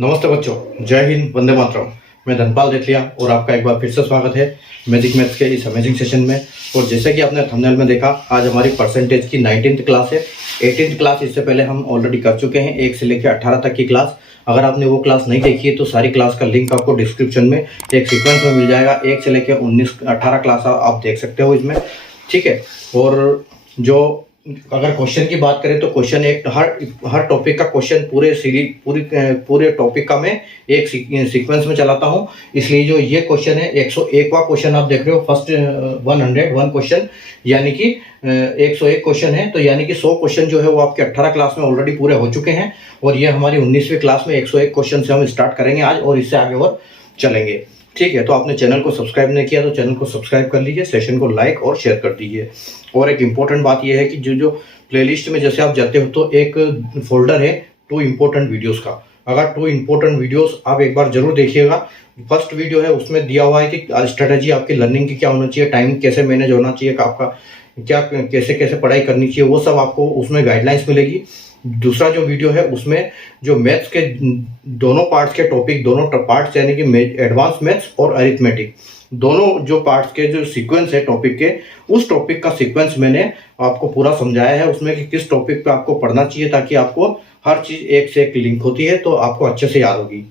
नमस्ते बच्चों, जय हिंद, वंदे मातरम। मैं धनपाल देथलिया और आपका एक बार फिर से स्वागत है मैजिक मैथ्स के इस अमेजिंग सेशन में। और जैसे कि आपने थंबनेल में देखा, आज हमारी परसेंटेज की 19th क्लास है। 18th क्लास इससे पहले हम ऑलरेडी कर चुके हैं, 1 से लेकर 18 तक की क्लास। अगर आपने वो क्लास नहीं देखी है तो सारी क्लास का लिंक आपको डिस्क्रिप्शन में एक सीक्वेंस में मिल जाएगा। 1 से लेकर 18 क्लास आप देख सकते हो इसमें, ठीक है। और जो अगर क्वेश्चन की बात करें तो क्वेश्चन एक हर टॉपिक का क्वेश्चन पूरे टॉपिक का मैं एक सीक्वेंस में चलाता हूं। इसलिए जो ये क्वेश्चन है 101वां क्वेश्चन आप देख रहे हो, फर्स्ट 101 क्वेश्चन, यानी कि 101 क्वेश्चन है। तो यानी कि 100 क्वेश्चन जो है वो आपके 18 क्लास में ऑलरेडी पूरे हो चुके हैं। और ये हमारी 19वीं क्लास में 101 क्वेश्चन से हम स्टार्ट करेंगे आज, और इससे आगे और चलेंगे, ठीक है। तो आपने चैनल को सब्सक्राइब नहीं किया तो चैनल को सब्सक्राइब कर लीजिए, सेशन को लाइक और शेयर कर दीजिए। और एक इम्पोर्टेंट बात यह है कि जो प्लेलिस्ट में जैसे आप जाते हो तो एक फोल्डर है 2 इम्पोर्टेंट वीडियोस का। अगर 2 इम्पोर्टेंट वीडियोस आप एक बार जरूर देखिएगा। फर्स्ट वीडियो है, उसमें दिया हुआ है कि स्ट्रेटेजी आपकी लर्निंग की क्या होना चाहिए, टाइम कैसे मैनेज होना चाहिए, आपका क्या कैसे कैसे पढ़ाई करनी चाहिए, वो सब आपको उसमें गाइडलाइंस मिलेगी। दूसरा जो वीडियो है उसमें जो मैथ्स के दोनों पार्ट्स के टॉपिक, दोनों पार्ट्स यानी कि एडवांस मैथ्स और अरिथमेटिक, दोनों जो पार्ट्स के जो सीक्वेंस है टॉपिक के, उस टॉपिक का सीक्वेंस मैंने आपको पूरा समझाया है उसमें कि किस टॉपिक पे आपको पढ़ना चाहिए, ताकि आपको हर चीज एक से एक लिंक होती है तो आपको अच्छे से याद होगी,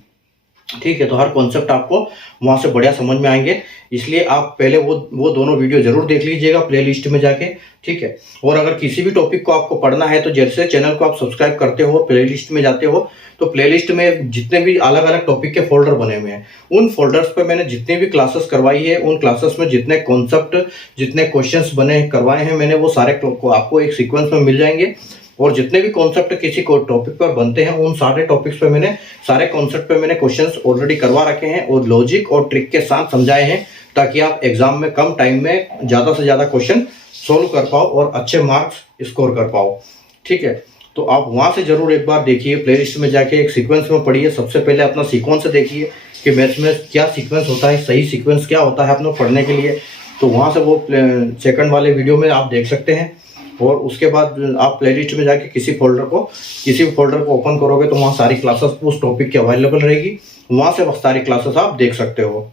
ठीक है। तो हर कॉन्सेप्ट आपको वहां से बढ़िया समझ में आएंगे। इसलिए आप पहले वो दोनों वीडियो जरूर देख लीजिएगा प्लेलिस्ट में जाके, ठीक है। और अगर किसी भी टॉपिक को आपको पढ़ना है तो जैसे चैनल को आप सब्सक्राइब करते हो, प्लेलिस्ट में जाते हो, तो प्लेलिस्ट में जितने भी अलग अलग टॉपिक के फोल्डर बने हुए हैं, उन फोल्डर्स पे मैंने जितनी भी क्लासेस करवाई है, उन क्लासेस में जितने कॉन्सेप्ट, जितने क्वेश्चंस बने करवाए हैं मैंने, वो सारे आपको एक सीक्वेंस में मिल जाएंगे। और जितने भी कॉन्सेप्ट किसी को टॉपिक पर बनते हैं, उन सारे टॉपिक्स पे मैंने, सारे कॉन्सेप्ट पे मैंने क्वेश्चंस ऑलरेडी करवा रखे हैं और लॉजिक और ट्रिक के साथ समझाए हैं, ताकि आप एग्जाम में कम टाइम में ज्यादा से ज्यादा क्वेश्चन सोल्व कर पाओ और अच्छे मार्क्स स्कोर कर पाओ, ठीक है। तो आप वहां से जरूर एक बार देखिए, प्लेलिस्ट में जाके एक सीक्वेंस में पढ़िए। सबसे पहले अपना सीक्वेंस देखिए कि मैथ्स में क्या सीक्वेंस होता है, सही सीक्वेंस क्या होता है अपने पढ़ने के लिए। तो वहां से वो सेकंड वाले वीडियो में आप देख सकते हैं। और उसके बाद आप प्लेलिस्ट में जाके किसी भी फोल्डर को ओपन करोगे तो वहाँ सारी क्लासेस उस टॉपिक की अवेलेबल रहेगी, वहाँ से सारी क्लासेस आप देख सकते हो।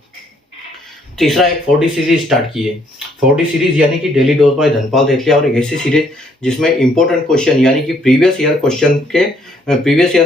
तीसरा, एक 4D सीरीज स्टार्ट की है। 4D सीरीज यानी कि डेली डोज बाय धनपाल देथलिया, और एक ऐसी सीरीज जिसमें इंपॉर्टेंट क्वेश्चन यानी कि प्रीवियस ईयर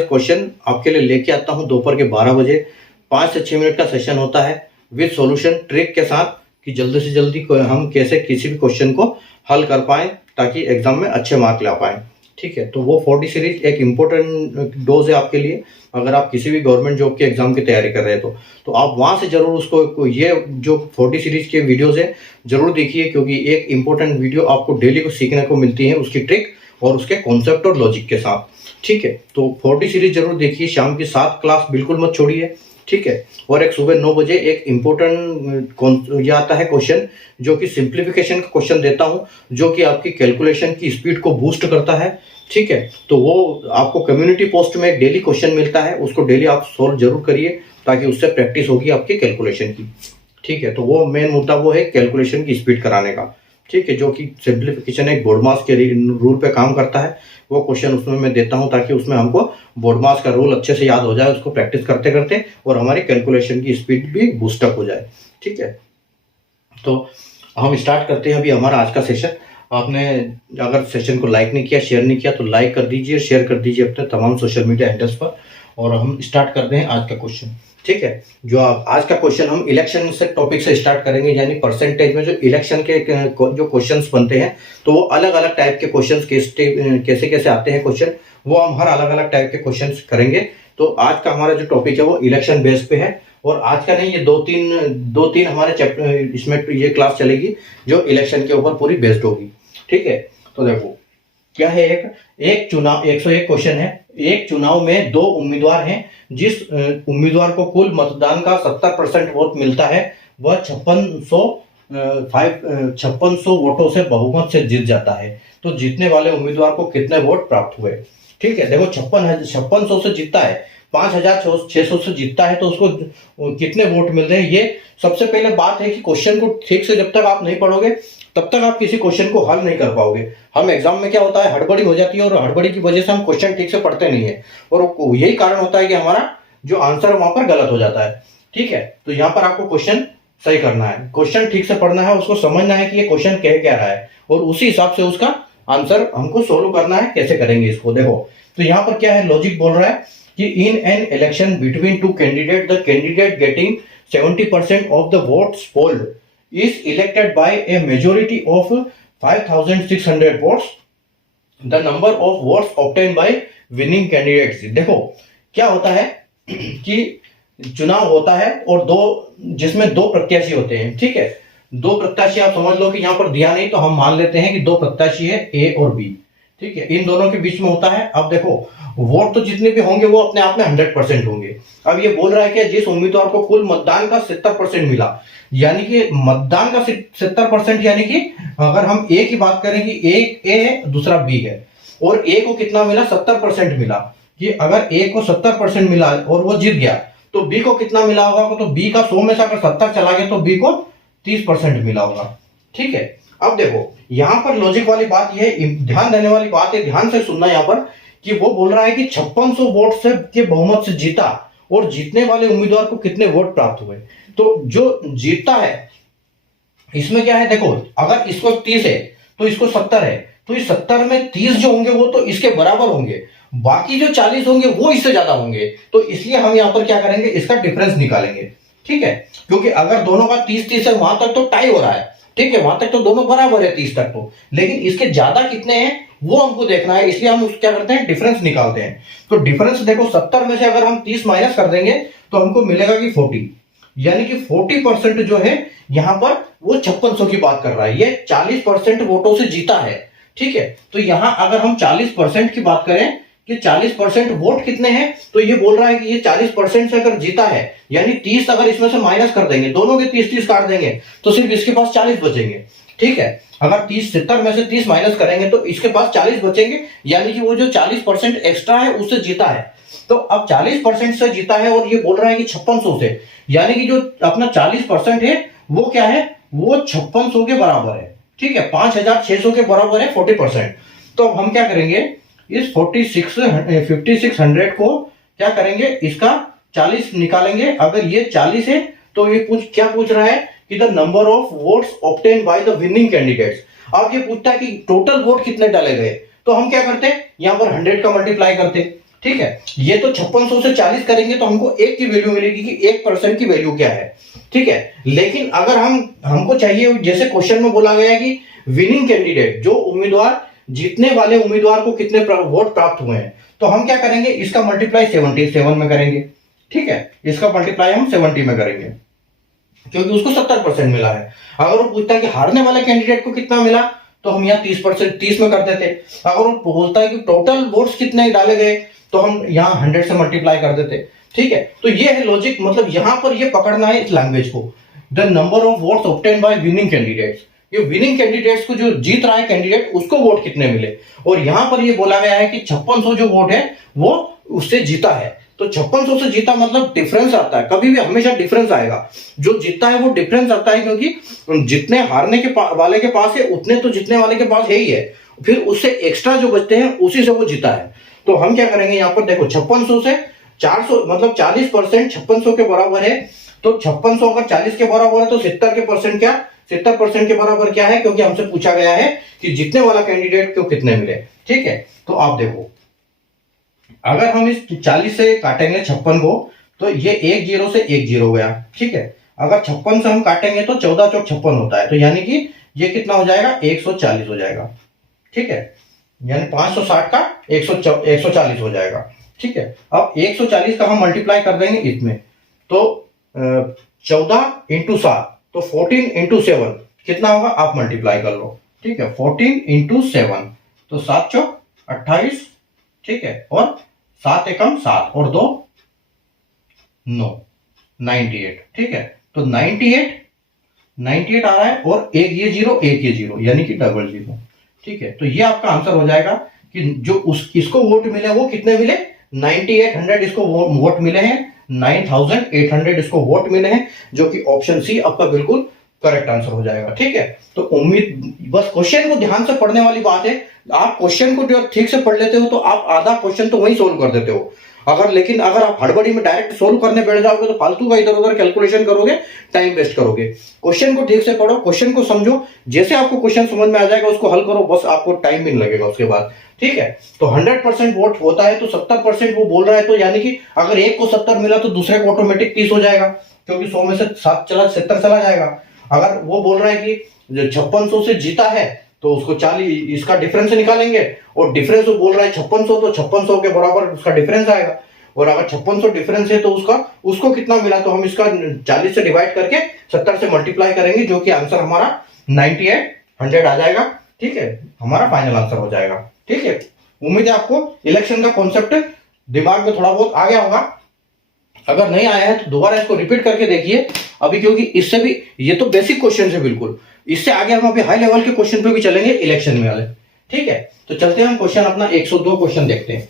क्वेश्चन आपके लिए लेके आता हूँ दोपहर के 12 बजे। 5 से 6 मिनट का सेशन होता है विद सॉल्यूशन ट्रिक के साथ, कि जल्दी से जल्दी हम कैसे किसी भी क्वेश्चन को हल कर पाए ताकि एग्जाम में अच्छे मार्क ला पाए, ठीक है। तो वो 4D सीरीज एक इम्पोर्टेंट डोज है आपके लिए, अगर आप किसी भी गवर्नमेंट जॉब के एग्जाम की तैयारी कर रहे हैं तो आप वहां से जरूर उसको, ये जो 4D सीरीज के वीडियोस है जरूर देखिए, क्योंकि एक इम्पोर्टेंट वीडियो आपको डेली को सीखने को मिलती है, उसकी ट्रिक और उसके कॉन्सेप्ट और लॉजिक के साथ, ठीक है। तो 4D सीरीज जरूर देखिए। शाम की 7 क्लास बिल्कुल मत छोड़िए, ठीक है। और एक सुबह 9 बजे एक इम्पोर्टेंट ये आता है क्वेश्चन, जो कि सिंप्लीफिकेशन का क्वेश्चन देता हूं, जो कि आपकी कैलकुलेशन की स्पीड को बूस्ट करता है, ठीक है। तो वो आपको कम्युनिटी पोस्ट में एक डेली क्वेश्चन मिलता है, उसको डेली आप सोल्व जरूर करिए, ताकि उससे प्रैक्टिस होगी आपकी कैलकुलेशन की, ठीक है। तो वो मेन मुद्दा वो है कैलकुलेशन की स्पीड कराने का, ठीक है, जो कि सिंप्लीफिकेशन एक बोर्ड मास के रूल पे काम करता है। वो क्वेश्चन उसमें मैं देता हूं, ताकि उसमें हमको बोर्ड मास का रूल अच्छे से याद हो जाए, उसको प्रैक्टिस करते करते, और हमारी कैलकुलेशन की स्पीड भी बूस्टअप हो जाए, ठीक है। तो हम स्टार्ट करते हैं अभी हमारा आज का सेशन। आपने अगर सेशन को लाइक नहीं किया, शेयर नहीं किया, तो लाइक कर दीजिए, शेयर कर दीजिए अपने तमाम सोशल मीडिया हैंडल्स पर। और हम स्टार्ट करते हैं आज का क्वेश्चन, ठीक है। जो आज का क्वेश्चन हम इलेक्शन से टॉपिक से स्टार्ट करेंगे, यानी परसेंटेज में जो इलेक्शन के जो क्वेश्चंस बनते हैं, तो वो अलग अलग टाइप के क्वेश्चंस कैसे कैसे आते हैं क्वेश्चन, वो हम हर अलग अलग टाइप के क्वेश्चंस करेंगे। तो आज का हमारा जो टॉपिक है वो इलेक्शन बेस पे है, और आज का नहीं, ये दो तीन हमारे चैप्टर इसमें ये क्लास चलेगी जो इलेक्शन के ऊपर पूरी बेस्ड होगी, ठीक है। तो देखो क्या है, एक चुनाव 101 क्वेश्चन है। एक चुनाव में 2 उम्मीदवार हैं, जिस उम्मीदवार को कुल मतदान का 70% वोट मिलता है, वह 5600 वोटों से बहुमत से जीत जाता है। तो जीतने वाले उम्मीदवार को कितने वोट प्राप्त हुए, ठीक है। देखो 5600 से जीतता है, 5600 से जीतता है, तो उसको कितने वोट मिल रहे हैं। ये सबसे पहले बात है कि क्वेश्चन को ठीक से जब तक आप नहीं पढ़ोगे तब तक आप किसी क्वेश्चन को हल नहीं कर पाओगे। हम एग्जाम में क्या होता है, हड़बड़ी हो जाती है, और हड़बड़ी की वजह से हम क्वेश्चन ठीक से पढ़ते नहीं है, और यही कारण होता है कि हमारा जो आंसर वहां पर गलत हो जाता है। ठीक है, तो यहाँ पर आपको क्वेश्चन सही करना है, क्वेश्चन ठीक से पढ़ना है, उसको समझना है कि ये क्वेश्चन कह क्या रहा है और उसी हिसाब से उसका आंसर हमको सोल्व करना है। कैसे करेंगे इसको देखो, तो यहाँ पर क्या है, लॉजिक बोल रहा है कि इन an election between two candidate the candidate getting 70% of the votes polled is elected by A majority of 5600 votes, the number of votes obtain bye winning candidates. देखो क्या होता है कि चुनाव होता है और जिसमें दो प्रत्याशी होते हैं। ठीक है, दो प्रत्याशी आप समझ लो कि यहां पर दिया नहीं तो हम मान लेते हैं कि दो प्रत्याशी है ए और बी। ठीक है, इन दोनों के बीच में होता है। अब देखो वोट तो जितने भी होंगे वो अपने आप में 100% होंगे। अब ये बोल रहा है कि जिस उम्मीदवार को कुल मतदान का 70% मिला, यानी कि मतदान का 70%, यानी कि अगर हम ए की बात करें कि एक ए है दूसरा बी है और ए को कितना मिला, 70% मिला, कि अगर ए को 70% मिला और वो जीत गया तो बी को कितना मिला होगा, तो बी का 100 में से अगर 70 चला गया तो बी को 30% मिला होगा। ठीक है, अब देखो यहां पर लॉजिक वाली बात यह है, ध्यान देने वाली बात है, ध्यान से सुनना यहां पर, कि वो बोल रहा है कि 5600 वोट से के बहुमत से जीता और जीतने वाले उम्मीदवार को कितने वोट प्राप्त हुए। तो जो जीतता है इसमें क्या है, देखो अगर इसको 30 है तो इसको 70 है, तो इस 70 में 30 जो होंगे वो तो इसके बराबर होंगे, बाकी जो 40 होंगे वो इससे ज्यादा होंगे। तो इसलिए हम यहां पर क्या करेंगे, इसका डिफरेंस निकालेंगे। ठीक है, क्योंकि अगर दोनों का 30-30 है वहां तक तो टाई हो रहा है। ठीक है, वहां तक तो दोनों बराबर है 30 तक तो, लेकिन इसके ज्यादा कितने हैं वो हमको देखना है, इसलिए हम क्या करते हैं, डिफरेंस निकालते हैं। तो डिफरेंस देखो 70 में से अगर हम 30 माइनस कर देंगे तो हमको मिलेगा कि 40, यानी कि 40% जो है यहां पर वो 5600 की बात कर रहा है, ये 40% वोटों से जीता है। ठीक है, तो यहां अगर हम 40% की बात करें कि 40% वोट कितने हैं, तो ये बोल रहा है कि ये 40% से अगर जीता है, यानी 30 अगर इसमें से माइनस कर देंगे, दोनों के 30-30 काट देंगे तो सिर्फ इसके पास 40 बचेंगे। ठीक है, अगर 70 में से 30 माइनस करेंगे तो इसके पास 40 बचेंगे, यानी कि वो जो 40% एक्स्ट्रा है उससे जीता है। तो अब 40% से जीता है और ये बोल रहा है कि 5600 से, यानी कि जो अपना 40% है वो क्या है, वो 5600 के बराबर है। ठीक है, 5600 के बराबर है 40%। तो अब हम क्या करेंगे, इस 5600 को क्या करेंगे, इसका 40 निकालेंगे। अगर ये 40 है तो ये क्या पूछ रहा है कि the number of votes obtain by the winning candidates. अब ये पूछता है कि टोटल वोट कितने डाले गए, तो हम क्या करते हैं, यहां पर 100 का मल्टीप्लाई करते। ठीक है, ये तो 5600 से 40 करेंगे तो हमको 1 की वैल्यू मिलेगी कि 1% की वैल्यू क्या है। ठीक है, लेकिन अगर हमको चाहिए, जैसे क्वेश्चन में बोला गया है कि विनिंग कैंडिडेट, जो उम्मीदवार, जीतने वाले उम्मीदवार को कितने वोट प्राप्त हुए हैं, तो हम क्या करेंगे, इसका मल्टीप्लाई 77 में करेंगे। ठीक है, इसका मल्टीप्लाई हम 70 में करेंगे क्योंकि उसको 70% मिला है। अगर वो पूछता है कि हारने वाले कैंडिडेट को कितना मिला, तो हम यहाँ 30 में कर देते। अगर वो बोलता है कि टोटल वोट्स कितने डाले गए, तो हम यहाँ 100 से मल्टीप्लाई कर देते। ठीक है, तो ये है लॉजिक, मतलब यहां पर ये पकड़ना है इस लैंग्वेज को, the number of votes obtain bye winning candidates. ये विनिंग कैंडिडेट्स को, जो जीत रहा है कैंडिडेट, उसको वोट कितने मिले, और यहां पर ये बोला गया है कि 5600 जो वोट है वो उससे जीता है। तो 5600 से जीता मतलब डिफरेंस आता है, कभी भी हमेशा डिफरेंस आएगा। जो जीतता है वो डिफरेंस आता है, क्योंकि जितने हारने के वाले के पास है उतने तो जीतने वाले के पास है ही है, फिर उससे एक्स्ट्रा जो बचते हैं उसी से वो जीता है। तो हम क्या करेंगे, यहाँ पर देखो 5600 से 400 मतलब 40% 5600 के बराबर है। तो 5600 अगर 40 के बराबर है तो 70% के बराबर क्या है, क्योंकि हमसे पूछा गया है कि जीतने वाला कैंडिडेट को कितने मिले। ठीक है, तो आप देखो अगर हम इस 40 से काटेंगे 56 को, तो ये 1 0 से 1 0 गया। ठीक है, अगर 56 से हम काटेंगे तो 14 चौक 56 होता है, तो यानी कि ये कितना हो जाएगा, 140 हो जाएगा। ठीक है, यानी 560 का 140 हो जाएगा। ठीक है, अब 140 का हम मल्टीप्लाई कर देंगे इसमें, तो 14 इंटू 7, तो 14 इंटू 7 कितना होगा, आप मल्टीप्लाई कर लो। ठीक है, 14 इंटू 7, तो 7 चौक 28। ठीक है, और 7 एकम 7 और 2 9, 98। ठीक है, तो 98 आ रहा है, और एक ये 0 यानी कि डबल 0। ठीक है, तो ये आपका आंसर हो जाएगा कि जो इसको वोट मिले वो कितने मिले, 9800 इसको वोट मिले हैं, 9800 इसको वोट मिले हैं, जो कि ऑप्शन सी आपका बिल्कुल करेक्ट आंसर हो जाएगा। ठीक है, तो उम्मीद, बस क्वेश्चन को ध्यान से पढ़ने वाली बात है। आप क्वेश्चन को ठीक से पढ़ लेते हो तो आप आधा क्वेश्चन तो वही सोल्व कर देते हो। लेकिन अगर आप हड़बड़ी में डायरेक्ट सोल्व करने बैठ जाओगे तो फालतू का इधर उधर कैलकुलेशन करोगे, टाइम वेस्ट करोगे। क्वेश्चन को ठीक से पढ़ो, क्वेश्चन को समझो, जैसे आपको क्वेश्चन समझ में आ जाएगा उसको हल करो, बस आपको टाइम भी नहीं लगेगा उसके बाद। ठीक है, तो 100% वोट होता है तो 70% वो बोल रहा है, तो यानी कि अगर एक को 70 मिला तो दूसरे को ऑटोमेटिक 30 हो जाएगा, क्योंकि 100 में से 7 चला 70 चला जाएगा। अगर वो बोल रहा है कि 5600 से जीता है तो उसको 40 इसका डिफरेंस निकालेंगे, और डिफरेंस वो बोल रहा है 5600, तो 5600 के बराबर उसका डिफरेंस आएगा। और अगर 5600 डिफरेंस है तो उसको कितना मिला, तो हम इसका 40 से डिवाइड करके 70 से मल्टीप्लाई करेंगे, जो कि आंसर हमारा 9800 आ जाएगा। ठीक है, हमारा फाइनल आंसर हो जाएगा। ठीक है, उम्मीद है आपको इलेक्शन का कॉन्सेप्ट दिमाग में थोड़ा बहुत आ गया होगा। अगर नहीं आया है तो दोबारा इसको रिपीट करके देखिए अभी, क्योंकि इससे भी, ये तो बेसिक क्वेश्चन है बिल्कुल, इससे आगे हम अभी हाई लेवल के क्वेश्चन पे भी चलेंगे इलेक्शन में वाले। ठीक है, तो चलते हैं हम क्वेश्चन अपना 102 क्वेश्चन देखते हैं।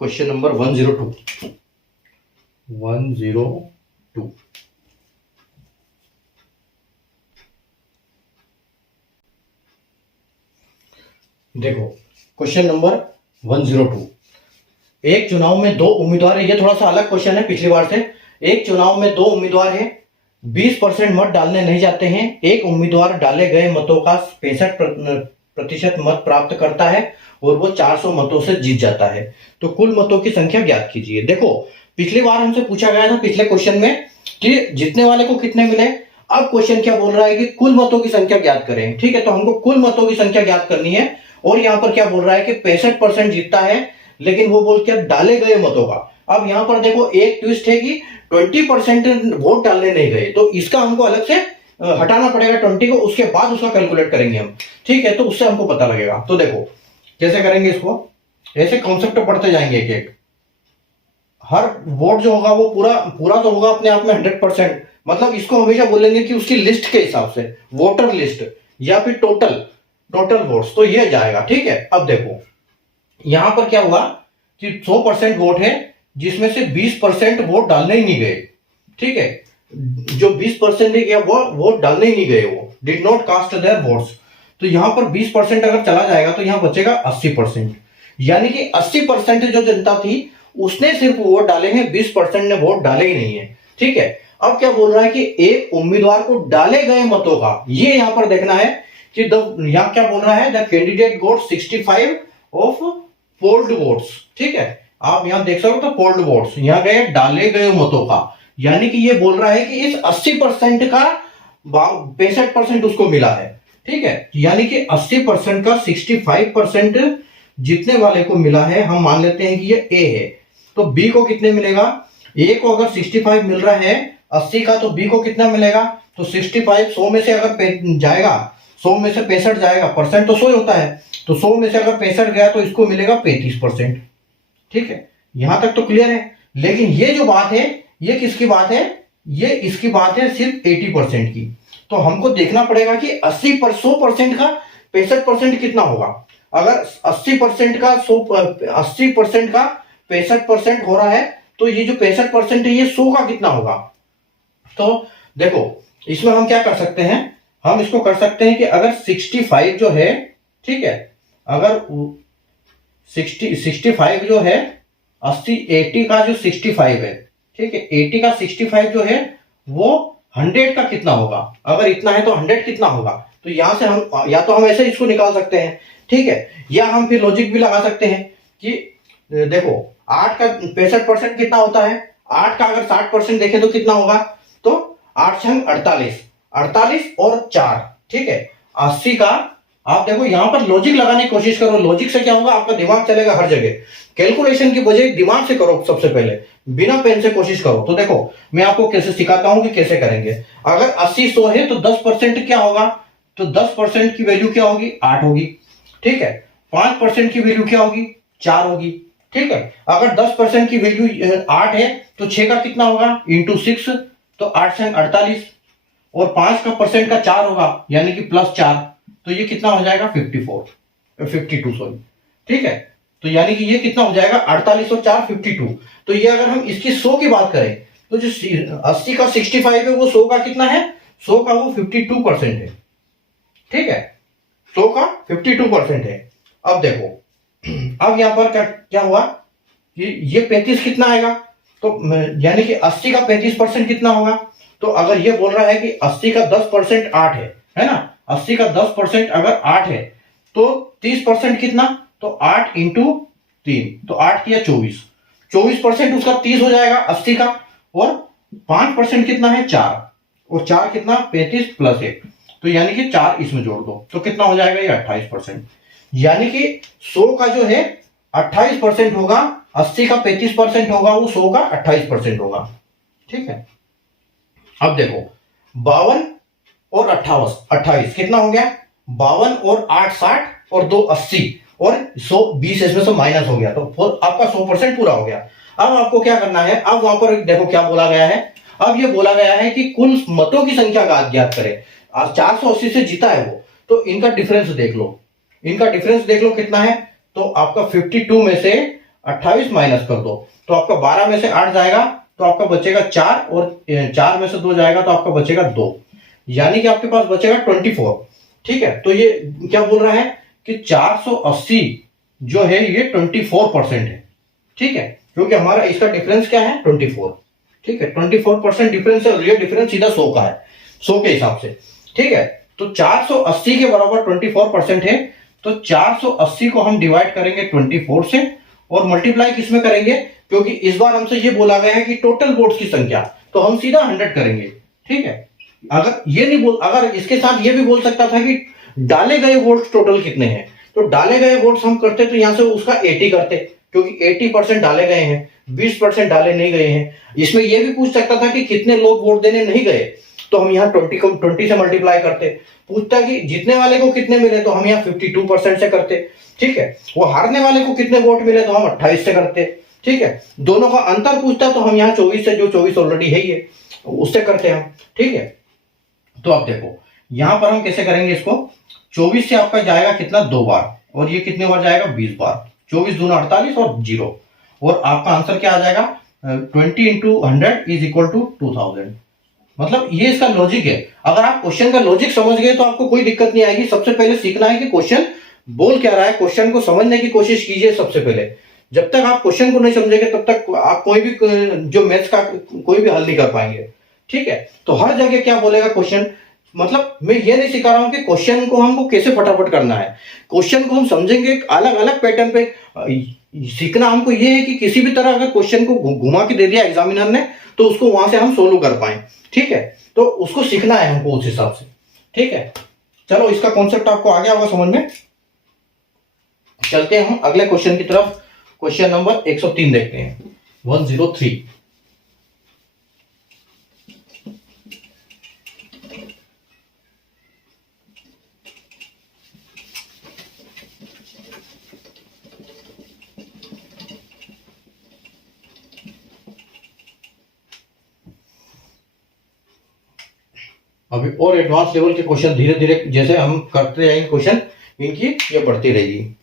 Question number 102। देखो क्वेश्चन नंबर 102, एक चुनाव में दो उम्मीदवार है। ये थोड़ा सा अलग क्वेश्चन है पिछली बार से। एक चुनाव में दो उम्मीदवार है, 20% मत डालने नहीं जाते हैं। एक उम्मीदवार डाले गए मतों का 65% मत प्राप्त करता है और वो 400 मतों से जीत जाता है, तो कुल मतों की संख्या ज्ञात कीजिए। देखो पिछली बार हमसे पूछा गया था पिछले क्वेश्चन में कि जीतने वाले को कितने मिले। अब क्वेश्चन क्या बोल रहा है कि कुल मतों की संख्या ज्ञात करें। ठीक है, तो हमको कुल मतों की संख्या ज्ञात करनी है, और यहां पर क्या बोल रहा है कि 65% जीतता है, लेकिन वो बोल क्या डाले गए मतों का। अब यहां पर देखो एक ट्विस्ट है कि 20% वोट डालने नहीं गए, तो इसका हमको अलग से हटाना पड़ेगा 20 को, उसके बाद उसका कैलकुलेट करेंगे हम। ठीक है, तो उससे हमको पता लगेगा। तो देखो कैसे करेंगे इसको, ऐसे कॉन्सेप्ट पढ़ते जाएंगे एक एक। हर वोट जो होगा वो पूरा पूरा तो होगा अपने आप में 100%, मतलब इसको हमेशा बोलेंगे कि उसकी लिस्ट के हिसाब से, वोटर लिस्ट या फिर टोटल वोट्स, तो ये जाएगा। ठीक है, अब देखो यहां पर क्या हुआ कि 100% वोट है, जिसमें से 20% वोट डालने ही नहीं गए। ठीक है, जो 20% है वो वोट डालने ही नहीं गए, वो did not cast their votes. तो यहां पर 20% अगर चला जाएगा तो यहां बचेगा 80%, यानी कि 80% जो जनता थी उसने सिर्फ वोट डाले हैं, 20% ने वोट डाले ही नहीं है। ठीक है, अब क्या बोल रहा है कि एक उम्मीदवार को डाले गए मतों का, ये यहां पर देखना है कि यहां क्या बोल रहा है, the candidate got 65 of polled votes. ठीक है, आप यहां देख सकते हो पोल्ड वोट्स, यहां गए डाले गए मतों का, यानी कि ये बोल रहा है कि इस 80% का 65% उसको मिला है। ठीक है, यानी कि 80% का 65% जीतने वाले को मिला है। हम मान लेते हैं कि ये ए है, तो बी को कितने मिलेगा, ए को अगर 65 मिल रहा है 80 का, तो बी को कितना मिलेगा, तो 65 100 में से अगर जाएगा, 100 में से 65 जाएगा, परसेंट तो 100 होता है, तो 100 में से अगर 65 गया तो इसको मिलेगा 35%। ठीक है, यहां तक तो क्लियर है। लेकिन ये जो बात है ये किसकी बात है, ये इसकी बात है सिर्फ 80% की। तो हमको देखना पड़ेगा कि 100% का 65% कितना होगा। अगर 80% का 80% का 65% हो रहा है, तो ये जो 65% है ये 100 का कितना होगा। तो देखो इसमें हम क्या कर सकते हैं, हम इसको कर सकते हैं कि अगर 65 जो है, ठीक है, अगर 65 जो है 80 का जो 65 है, ठीक है, 80 का 65 जो है वो 100 का कितना होगा। अगर इतना है तो 100 कितना होगा, तो यहां से हम या तो हम ऐसे इसको निकाल सकते हैं, ठीक है, या हम फिर लॉजिक भी लगा सकते हैं कि देखो 8 का 65% कितना होता है, 8 का अगर 60% देखें तो कितना होगा, तो 8 छंग 48, 48 और 4, ठीक है, 80 का। आप देखो यहां पर लॉजिक लगाने की कोशिश करो, लॉजिक से क्या होगा, आपका दिमाग चलेगा हर जगह। कैलकुलेशन की बजाय दिमाग से करो, सबसे पहले बिना पेन से कोशिश करो। तो देखो मैं आपको कैसे सिखाता हूं कि कैसे करेंगे। अगर 80 100 है तो 10% क्या होगा, तो 10% की वैल्यू क्या होगी, 8 होगी, ठीक है। 5% की वैल्यू क्या होगी, 4 होगी, ठीक है। अगर 10% की वैल्यू 8 है तो 6 का कितना होगा, इंटू 6, तो 8 से 48, और 5 का परसेंट का 4 होगा यानी कि +4, तो ये कितना हो जाएगा 52 सॉरी, ठीक है। तो यानी कि ये कितना हो जाएगा 48 और 4 52। तो ये अगर हम इसकी 100 की बात करें तो जो 80 का 65 है वो 100 का कितना है, 100 का वो 52% है, ठीक है, 100 का 52% है। अब देखो अब यहां पर क्या क्या हुआ कि ये 35 कितना आएगा, तो यानी कि 80 का 35% कितना होगा। तो अगर ये बोल रहा है कि 80 का 10% 8 है ना, 80 का 10% अगर 8 है तो 30% कितना, तो 8 इंटू 3, तो 8 किया 24% उसका 30 हो जाएगा 80 का, और 5% कितना है 4, और 4 कितना 35 + 1, तो यानी कि 4 इसमें जोड़ दो तो कितना हो जाएगा ये 28%। यानी कि 100 का जो है 28% होगा, 80 का 35% होगा, वो 100 का 28% होगा, ठीक है। अब देखो 52 और 28 कितना हो गया, 52 और 8 60 और 2 80 और 100 20 इसमें से माइनस हो गया, तो आपका 100% पूरा हो गया। अब आपको क्या करना है, अब वहां पर देखो क्या बोला गया है, अब ये बोला गया है कि कुल मतों की संख्या ज्ञात करें। 480 से जीता है वो, तो इनका डिफरेंस देख लो, कितना है, तो आपका 52 में से 28 माइनस कर दो तो आपका 12 में से 8 जाएगा तो आपका बचेगा 4, और 4 में से 2 जाएगा तो आपका बचेगा 2, यानी कि आपके पास बचेगा 24, ठीक है। तो ये क्या बोल रहा है कि 480 जो है ये 24% है, ठीक है, क्योंकि हमारा इसका डिफरेंस क्या है 24, ठीक है, 24% डिफरेंस है, और ये डिफरेंस सीधा 100 का है, 100 के हिसाब से, ठीक है। तो 480 के बराबर 24% है, तो 480 को हम डिवाइड करेंगे 24 से और मल्टीप्लाई किसमें करेंगे, क्योंकि इस बार हमसे ये बोला गया है कि टोटल वोट्स की संख्या, तो हम सीधा 100 करेंगे, ठीक है। अगर ये नहीं बोल, अगर इसके साथ ये भी बोल सकता था कि डाले गए वोट्स टोटल कितने हैं, तो डाले गए वोट्स हम करते तो यहां से उसका 80 करते, क्योंकि 80% डाले गए हैं, 20% डाले नहीं गए हैं। इसमें यह भी पूछ सकता था कि कितने लोग वोट देने नहीं गए, तो हम यहाँ 20 से मल्टीप्लाई करते। पूछता कि जीतने वाले को कितने मिले, तो हम यहाँ 52% से करते, ठीक है। वो हारने वाले को कितने वोट मिले, तो हम 28 से करते, ठीक है। दोनों का अंतर पूछता तो हम यहाँ 24 से, जो 24 ऑलरेडी है ही है, उससे करते हम, ठीक है। तो अब देखो यहां पर हम कैसे करेंगे इसको, 24 से आपका जाएगा कितना 2 बार, और ये कितने बार जाएगा 20 बार, 24 दूना 48 और 0, और आपका आंसर क्या आ जाएगा 20 इंटू 100 इज इक्वल टू 2000। मतलब ये इसका लॉजिक है। अगर आप क्वेश्चन का लॉजिक समझ गए तो आपको कोई दिक्कत नहीं आएगी। सबसे पहले सीखना है कि क्वेश्चन बोल क्या रहा है, क्वेश्चन को समझने की कोशिश कीजिए सबसे पहले। जब तक आप क्वेश्चन को नहीं समझेंगे तब तक आप कोई भी जो मैथ्स का कोई भी हल नहीं कर पाएंगे, ठीक है। तो हर जगह क्या बोलेगा क्वेश्चन, मतलब मैं ये नहीं सिखा रहा हूं कि क्वेश्चन को हमको कैसे फटाफट करना है, क्वेश्चन को हम समझेंगे अलग अलग पैटर्न पे। सीखना हमको ये है कि किसी भी तरह अगर क्वेश्चन को घुमा के दे दिया एग्जामिनर ने तो उसको वहां से हम सोल्व कर पाए, ठीक है। तो उसको सीखना है हमको उस हिसाब से, ठीक है। चलो इसका कॉन्सेप्ट आपको आ गया होगा समझ में। चलते हैं हम अगले क्वेश्चन की तरफ। क्वेश्चन नंबर 103 देखते हैं, 103। अभी और एडवांस लेवल के क्वेश्चन धीरे धीरे जैसे हम करते जाएंगे क्वेश्चन, इनकी ये बढ़ती रहेगी।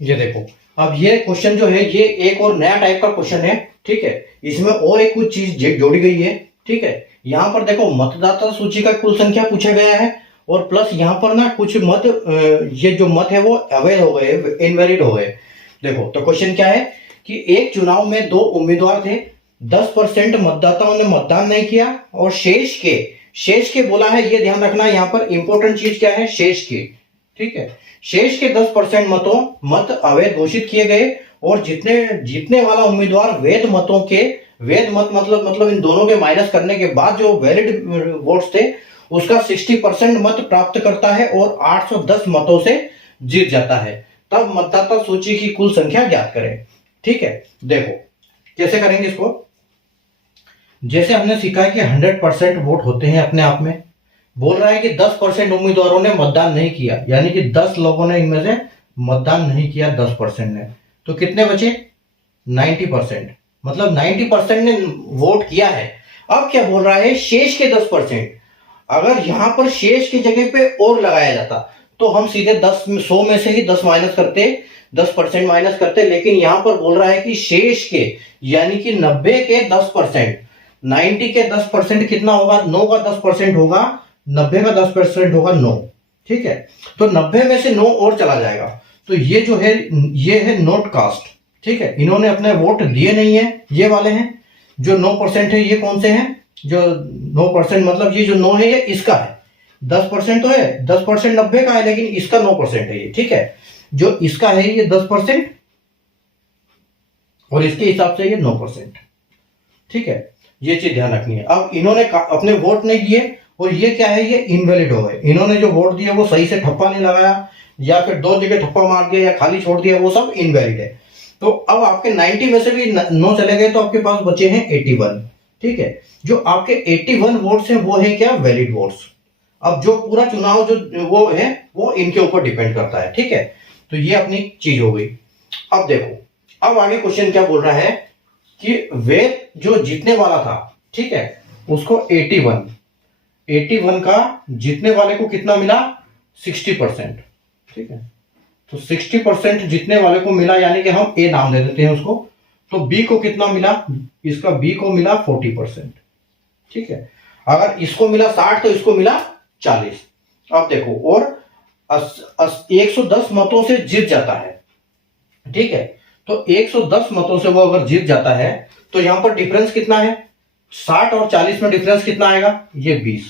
ये देखो अब ये क्वेश्चन जो है ये एक और नया टाइप का क्वेश्चन है, ठीक है। इसमें और एक कुछ चीज जोड़ी गई है, ठीक है। यहाँ पर देखो मतदाता सूची का कुल संख्या पूछा गया है, और प्लस यहाँ पर ना कुछ मत, ये जो मत है वो अवैध हो गए, इनवैलिड हो गए। देखो तो क्वेश्चन क्या है कि एक चुनाव में 2 उम्मीदवार थे, 10% मतदाताओं ने मतदान नहीं किया, और शेष के बोला है। ये ध्यान रखना यहाँ पर इंपॉर्टेंट चीज क्या है, शेष के, ठीक है। शेष के 10% मत अवैध घोषित किए गए, और जीतने वाला उम्मीदवार वैध मत मतलब इन दोनों के माइनस करने के बाद जो वैलिड वोट्स थे उसका 60% मत प्राप्त करता है और 810 मतों से जीत जाता है। तब मतदाता सूची की कुल संख्या ज्ञात करें, ठीक है। देखो कैसे करेंगे इसको, जैसे हमने सीखा है कि 100% वोट होते हैं अपने आप में। बोल रहा है कि 10% उम्मीदवारों ने मतदान नहीं किया, यानी कि 10 लोगों ने इनमें से मतदान नहीं किया 10% ने, तो कितने बचे 90%, मतलब 90% ने वोट किया है। अब क्या बोल रहा है, शेष के 10%। अगर यहां पर शेष की जगह पे और लगाया जाता तो हम सीधे 100 में से ही 10 माइनस करते, 10% माइनस करते, लेकिन यहां पर बोल रहा है कि शेष के, यानी कि 90 के 10%, 90 के 10% कितना होगा, 9 का 10% होगा, 90 का 10% होगा 9। ठीक है, तो 90 में से 9 और चला जाएगा, तो ये जो है ये है नॉट कास्ट। ठीक है, इन्होंने अपने वोट दिए नहीं है, ये वाले हैं। जो 9% है ये कौन से हैं, जो 9% मतलब ये जो 9 है ये इसका है। 10% तो है, 10% 90 का है, लेकिन इसका 9% है ये। ठीक है, जो इसका है ये 10% और इसके हिसाब से ये 9%। ठीक है, ये चीज ध्यान रखनी है। अब इन्होंने अपने वोट नहीं दिए और ये क्या है, ये इनवैलिड हो गए। इन्होंने जो वोट दिया वो सही से ठप्पा नहीं लगाया, या फिर 2 जगह ठप्पा मार दिया या खाली छोड़ दिया, वो सब इनवैलिड है। तो अब आपके 90 में से भी 9 चले गए, तो आपके पास बचे हैं 81। ठीक है, जो आपके 81 वोट्स हैं वो है क्या, वैलिड वोट्स। अब जो पूरा चुनाव जो वो है वो इनके ऊपर डिपेंड करता है। ठीक है, तो ये अपनी चीज हो गई। अब देखो, अब आगे क्वेश्चन क्या बोल रहा है कि वे जो जीतने वाला था, ठीक है, उसको 81 का जीतने वाले को कितना मिला, 60%। ठीक है, तो 60% जीतने वाले को मिला, यानी कि हम ए नाम दे देते हैं उसको। तो बी को कितना मिला, इसका बी को मिला 40%। ठीक है, अगर इसको मिला 60 तो इसको मिला 40। अब देखो, और 110 मतों से जीत जाता है। ठीक है, तो 110 मतों से वो अगर जीत जाता है तो यहां पर डिफरेंस कितना है, 60 और 40 में डिफरेंस कितना आएगा, ये 20।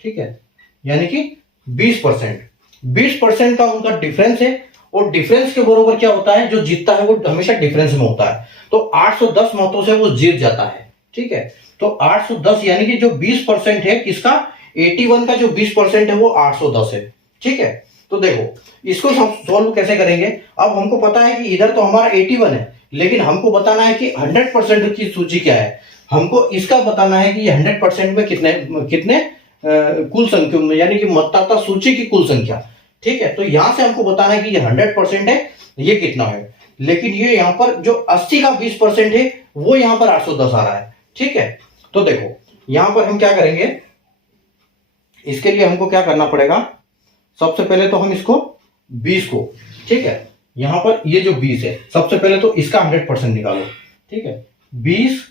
ठीक है, यानी कि 20% का उनका डिफरेंस है। और डिफरेंस के बराबर क्या होता है, जो जीतता है वो हमेशा डिफरेंस में होता है। तो 810 मतों से वो जीत जाता है। ठीक है, तो 810 यानी कि जो 20% है किसका, 81 का जो 20% है वो 810 है। ठीक है, तो देखो इसको सॉल्व कैसे करेंगे। अब हमको पता है कि इधर तो हमारा 81 है, लेकिन हमको बताना है कि 100% की सूची क्या है। हमको इसका बताना है कि 100% में कितने कितने कुल संख्या में, यानी कि मतदाता सूची की कुल संख्या। ठीक है, तो यहां से हमको बताना है कि ये 100% है, ये कितना है। लेकिन ये यहां पर जो 80 का 20% है वो यहां पर 810 आ रहा है। ठीक है, तो देखो यहां पर हम क्या करेंगे, इसके लिए हमको क्या करना पड़ेगा, सबसे पहले तो हम इसको 20 को, ठीक है, यहां पर ये जो 20 है, सबसे पहले तो इसका 100% निकालो। ठीक है, 20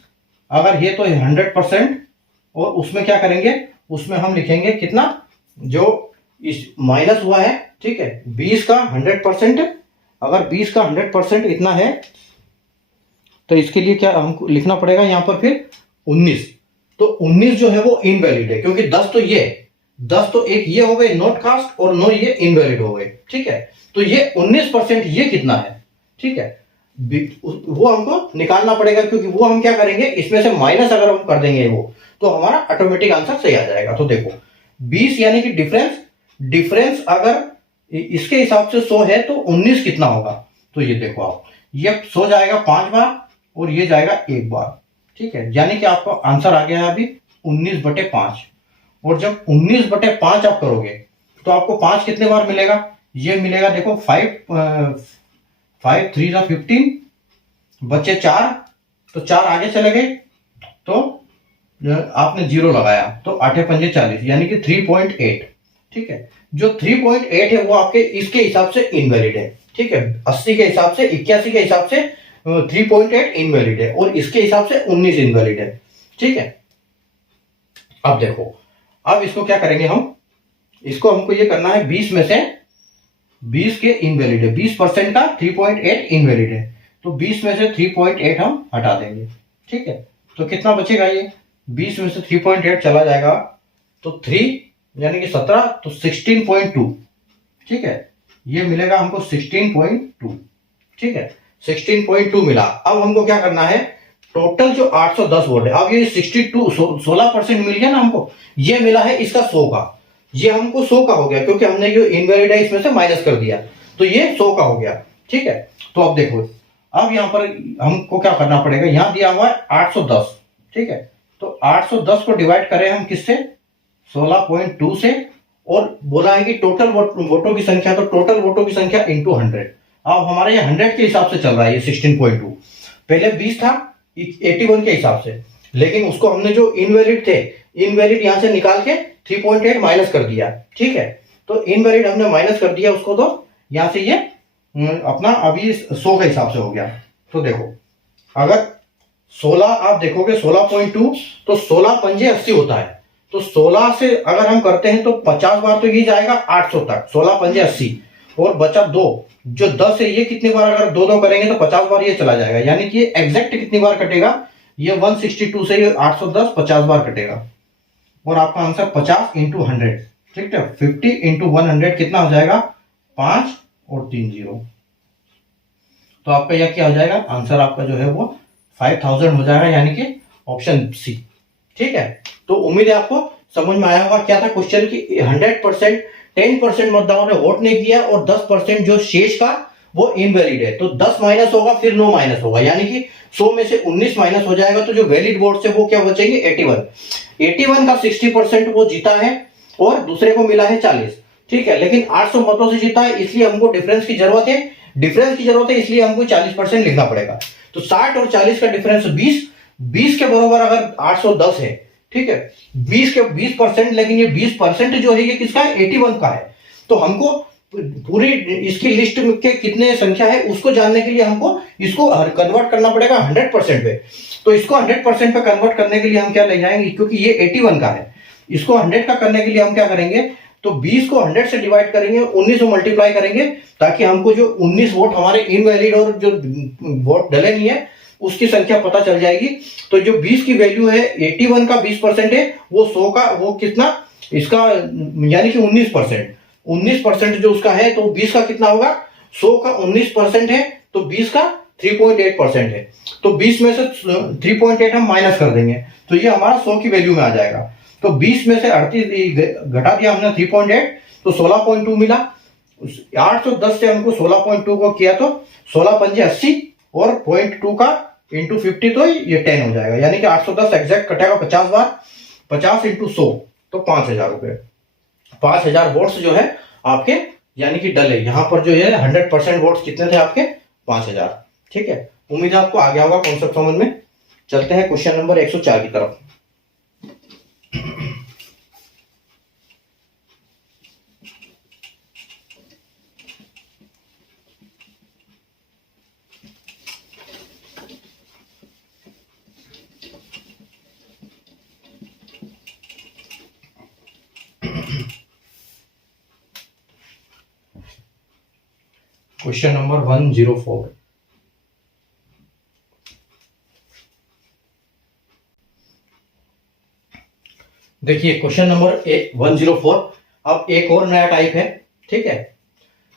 अगर ये तो 100%, और उसमें क्या करेंगे, उसमें हम लिखेंगे कितना, जो इस माइनस हुआ है। ठीक है, 20 का 100%, अगर 20 का 100% इतना है तो इसके लिए क्या हमको लिखना पड़ेगा, यहां पर फिर 19। तो 19 जो है वो इनवैलिड है, क्योंकि 10 तो ये 10 तो एक ये हो गए नॉट कास्ट, और 9 ये इनवैलिड हो गए। ठीक है, तो ये 19% ये कितना है। ठीक है, वो हमको निकालना पड़ेगा, क्योंकि वो हम क्या करेंगे, इसमें से माइनस अगर हम कर देंगे वो, तो हमारा ऑटोमेटिक आंसर सही आ जाएगा। तो देखो 20 यानी कि डिफरेंस अगर इसके हिसाब से 100 है तो 19 कितना होगा, तो ये देखो आप, ये 100 जाएगा 5 बार और ये जाएगा 1 बार। ठीक है, यानी कि आपका आंसर आ गया है अभी 19/5। और जब 19/5 आप करोगे तो आपको 5 कितने बार मिलेगा, ये मिलेगा, देखो 5 3 15, बचे 4, तो 4 आगे चले गए, तो आपने 0 लगाया, तो 8 पंजे 40, यानी कि 3.8। ठीक है, जो 3.8 है वो आपके इसके हिसाब से इनवैलिड है। ठीक है, 80 के हिसाब से, 81 के हिसाब से 3.8 इनवैलिड है, और इसके हिसाब से 19 इनवैलिड है। ठीक है, अब देखो, अब इसको क्या करेंगे हम, इसको हमको ये करना है 20 में से 20 के इनवैलिड है, 20% का 3.8 इनवैलिड है, तो 20 में से 3.8 हम हटा देंगे। ठीक है, तो कितना बचेगा, ये 20 में से 3.8 चला जाएगा तो 3 यानी कि 17, तो 16.2। ठीक है, ये मिलेगा हमको 16.2। ठीक है, 16.2 मिला। अब हमको क्या करना है, टोटल जो 810 वोट है, अब ये 16% मिल गया ना हमको, ये मिला है इसका 100 का, ये हमको 100 का हो गया, क्योंकि हमने जो इनवैलिड है इसमें से माइनस कर दिया, तो ये 100 का हो गया। ठीक है, तो अब देखो, अब यहां पर हमको क्या करना पड़ेगा, यहां दिया हुआ है 810। ठीक है, तो 810 को डिवाइड करें हम किससे, 16.2 से, और बोला है कि टोटल वोटों की संख्या, तो टोटल वोटों की संख्या इंटू 100। अब हमारे यहाँ 100 के हिसाब से चल रहा है ये 16.2, पहले 20 था 81 के हिसाब से, लेकिन उसको हमने जो इनवैलिड थे, इनवैलिड यहां से निकाल के 3.8 माइनस कर दिया। ठीक है, तो इनवैलिड हमने माइनस कर दिया उसको, तो यहां से ये अपना अभी 100 के हिसाब से हो गया। तो देखो अगर 16 आप देखोगे 16.2, तो 16 पंजे 80 होता है। तो 16 से अगर हम करते हैं तो 50 बार तो ये जाएगा 800 तक, 16 पंजे 80, और बचा 2, जो 10 है ये कितनी बार अगर 2 2 करेंगे तो 50 बार ये चला जाएगा, यानी कि ये एग्जैक्ट कितनी बार कटेगा, ये 162 से ये 810 50 बार कटेगा। और आपका आंसर 50 इंटू 100, ठीक है, 50 इंटू 100 कितना हो जाएगा, 5 और 3 0। तो आपका यह क्या हो जाएगा, आंसर आपका जो है वो 5000 हो जाएगा, यानी कि ऑप्शन सी। ठीक है, तो उम्मीद है आपको समझ में आया होगा क्या था क्वेश्चन की। 100% 10% मतदाताओं ने वोट नहीं किया और 10% जो शेष का वो इनवैलिड है, तो 10 माइनस होगा फिर 9 माइनस होगा, यानी कि 100 में से 19 माइनस हो जाएगा, तो जो वैलिड वोट है वो क्या बचेंगे, 81 का 60% वो जीता है और दूसरे को मिला है 40। ठीक है, लेकिन 800 मतों से जीता है, इसलिए हमको डिफरेंस की जरूरत है, इसलिए हमको 40% लिखना पड़ेगा। तो 60 और 40 का डिफरेंस 20 के बराबर अगर 810 है, ठीक है, 20 के 20%, लेकिन ये 20% जो है ये किसका है, 81 का है। तो हमको पूरी इसकी लिस्ट के कितने संख्या है उसको जानने के लिए हमको इसको कन्वर्ट करना पड़ेगा 100% पे। तो इसको 100% पे कन्वर्ट करने के लिए हम क्या ले जाएंगे, क्योंकि ये 81 का है, इसको 100 का करने के लिए हम क्या करेंगे, तो 20 को 100 से डिवाइड करेंगे, 19 को मल्टीप्लाई करेंगे, ताकि हमको जो 19 वोट हमारे इनवैलिड और जो वोट डले नहीं है उसकी संख्या पता चल जाएगी। तो जो 20 की वैल्यू है, 81 का 20% है, वो 100 का वो कितना, इसका यानी कि 19% जो उसका है, तो 20 का कितना होगा, 100 का 19% है, तो 20 का 3.8% है। तो 20 में से 3.8 हम माइनस कर देंगे, तो ये हमारा 100 की वैल्यू में आ जाएगा। तो 20 में से 38 घटा दिया हमने 3.8, तो 16.2 मिला। 810 से हमको 16.2 को किया तो 16 पंजे 80 और 0.2 का इंटू 50, तो ये 10 हो जाएगा, यानी कि 810 एग्जैक्ट कटेगा 50 बार, 50 इंटू 100 तो 5000 रुपए। 5000 वोट्स जो है आपके, यानी कि डले यहां पर जो है 100% वोट्स कितने थे आपके, 5000। ठीक है, उम्मीद है आपको आ गया होगा कॉन्सेप्ट समझ में। चलते हैं क्वेश्चन नंबर 104 की तरफ। Question number 104। देखिए क्वेश्चन नंबर 104, अब एक और नया टाइप है। ठीक है,